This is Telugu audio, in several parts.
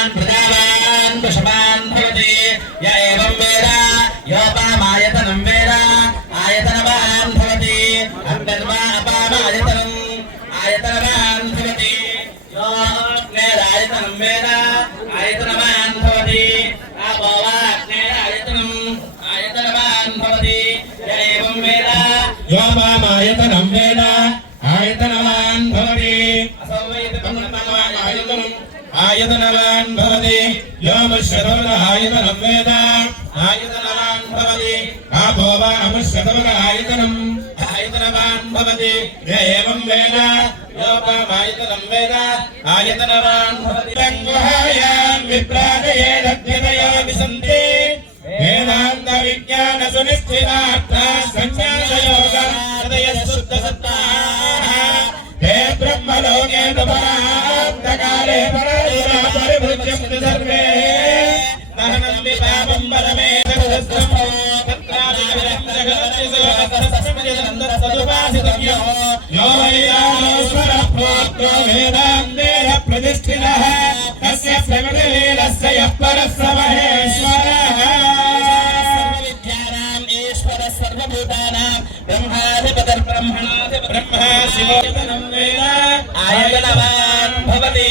प्रजावान् प्रजावान् वृषभान् भवति य एवं वेद योपामायतनं वेद आयतनवान् भवति अन्तर्वा अपामायतनम् आयतनवान् भवति यो अग्नेरायतनं वेद आयतनवान् भवति आपो वा अग्नेरायतनम् आयतनवान् भवति य एवं वेद योपामायतनं वेद आयतनवान् भवति असौ वै आयतनम् आयतनवान् भवति यो मुष्यतवद आयतनं वेद आयतनवान् भवति आपो वा अमुष्यतवद आयतनम् आयतनवान् भवति य एवं वेद योपामायतनं वेद आयतनवान् भवति गुहायां विप्राजये दध्यतयो विसन्ति वेदान्त विज्ञान सुनिश्चितार्थाः संन्यासयोगाः हृदयः शुद्धसत्ताः हे ब्रह्मलोके तपरान्तकाले परायुरा परिभुज्यन्ति सर्वे दहनन्ति पापं परमेश्वरस्तमो तत्रादिविरक्तगतिसुखसरस्वतिजनन्दसदुपासितव्यो यो वैराणोऽस्वरः प्रोक्तो वेदान्तेन प्रतिष्ठितः तस्य प्रकृतिलीलस्य यः परः स महेश्वरः सर्वविद्यानाम् ईश्वरः सर्वभूतानां ब्रह्माधिपतिर्ब्रह्मणाधिपतिः ब्रह्मा शिवोऽयतनं वेद आयतनवान् भवति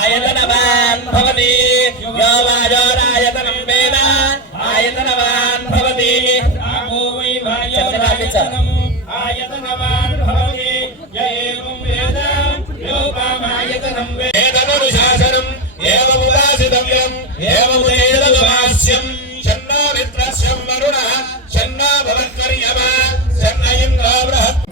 आयतनवान् भवति यो वायोरायतनं वेद आयतनवान् भवति आपो वै वायोरायतनम् आयतनवान् भवति य एवं वेद योपामायतनं वेदमनुशासनम् एवमुपासितव्यम् एवमुदेतदुपास्यम् शन्नो मित्रस्यं वरुणः शन्नो भवत्वर्यमा शन्न इन्द्रो बृहत्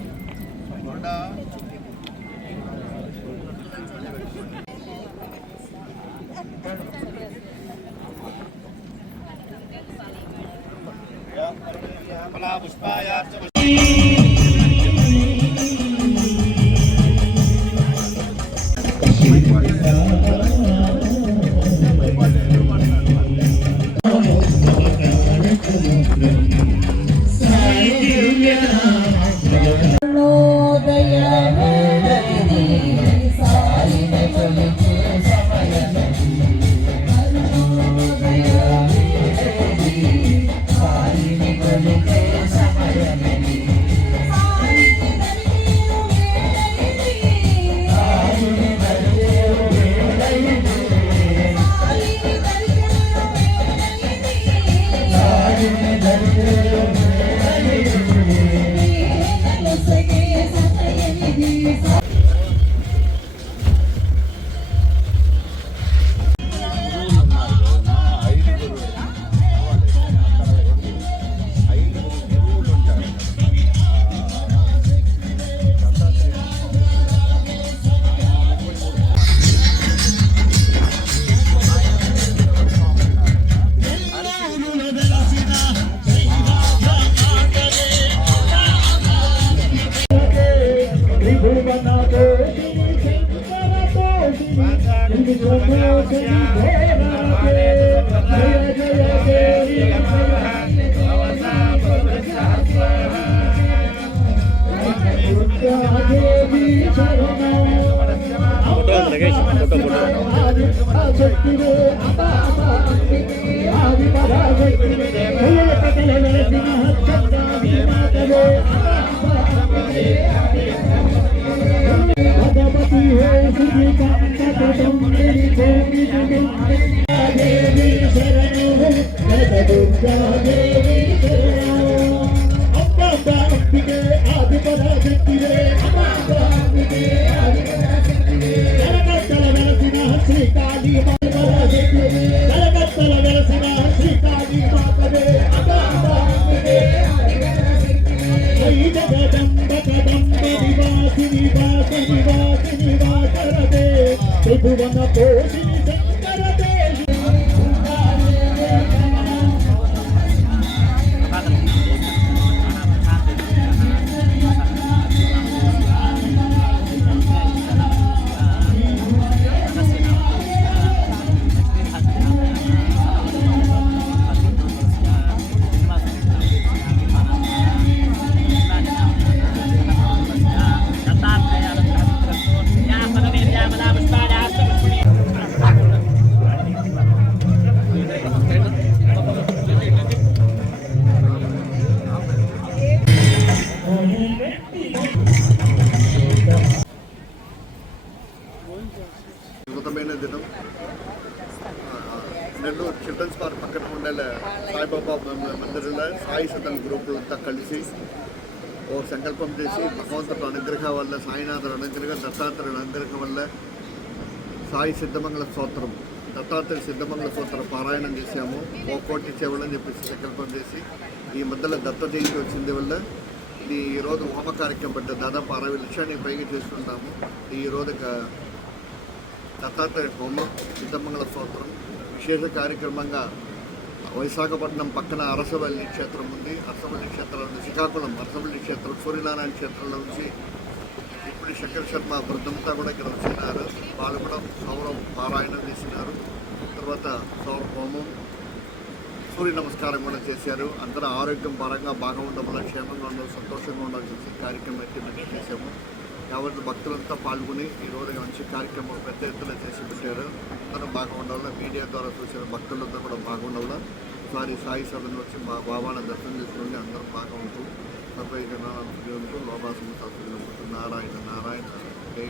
పవిత్రమైన దినం. నెల్లూరు చిల్డ్రన్స్ పార్క్ పక్కన ఉండే సాయిబాబా మందిరంలో సాయి సదన్ గ్రూపులంతా కలిసి ఓ సంకల్పం చేసి భగవంతుడు అనుగ్రహం వల్ల, సాయినాథుడు అనుగ్రహం, దత్తాత్రేయుడు అనుగ్రహం వల్ల సాయి సిద్ధమంగళ స్తోత్రం, దత్తాత్రేయ సిద్ధమంగళ స్తోత్రం పారాయణం చేసాము. ఓ కోటి చెవులని చెప్పేసి సంకల్పం చేసి ఈ మధ్యలో దత్త జయంతి వచ్చింది వల్ల ఇది ఈరోజు హోమ కార్యక్రమం పెట్టే దాదాపు 60 లక్షలని పైగా చేసుకుంటాము. ఈరోజు దత్తాత్రేయ హోమం, సిద్ధమంగళ స్తోత్రం విశేష కార్యక్రమంగా విశాఖపట్నం పక్కన అరసవల్లి క్షేత్రం ఉంది. అరసవల్లి క్షేత్రం ఉంది, శ్రీకాకుళం అరసవల్లి క్షేత్రం, సూర్యనారాయణ క్షేత్రంలో నుంచి ఇప్పుడు శంకర్ శర్మ బృందంతా కూడా ఇక్కడ వచ్చినారు. వాళ్ళు కూడా సౌరం పారాయణం చేసినారు. తర్వాత సౌర హోమం, సూర్య నమస్కారం కూడా చేశారు. అందరూ ఆరోగ్యం పరంగా బాగా ఉండడం, క్షేమంగా ఉండడం, సంతోషంగా ఉండాలని చెప్పి కార్యక్రమం ఎట్టి చేశాము. కాబట్టి భక్తులంతా పాల్గొని ఈరోజు మంచి కార్యక్రమం పెద్ద ఎత్తున చేసి పెట్టారు. అందరూ బాగా ఉండాలి. మీడియా ద్వారా చూసిన భక్తులంతా కూడా బాగుండాలి. ఒకసారి సాయి సదన్ వచ్చి మా బాబాను దర్శనం చేసుకుని అందరూ బాగా ఉంటూ సర్వైజనాలు ఉంటూ లోభాసము నారాయణ నారాయణ జై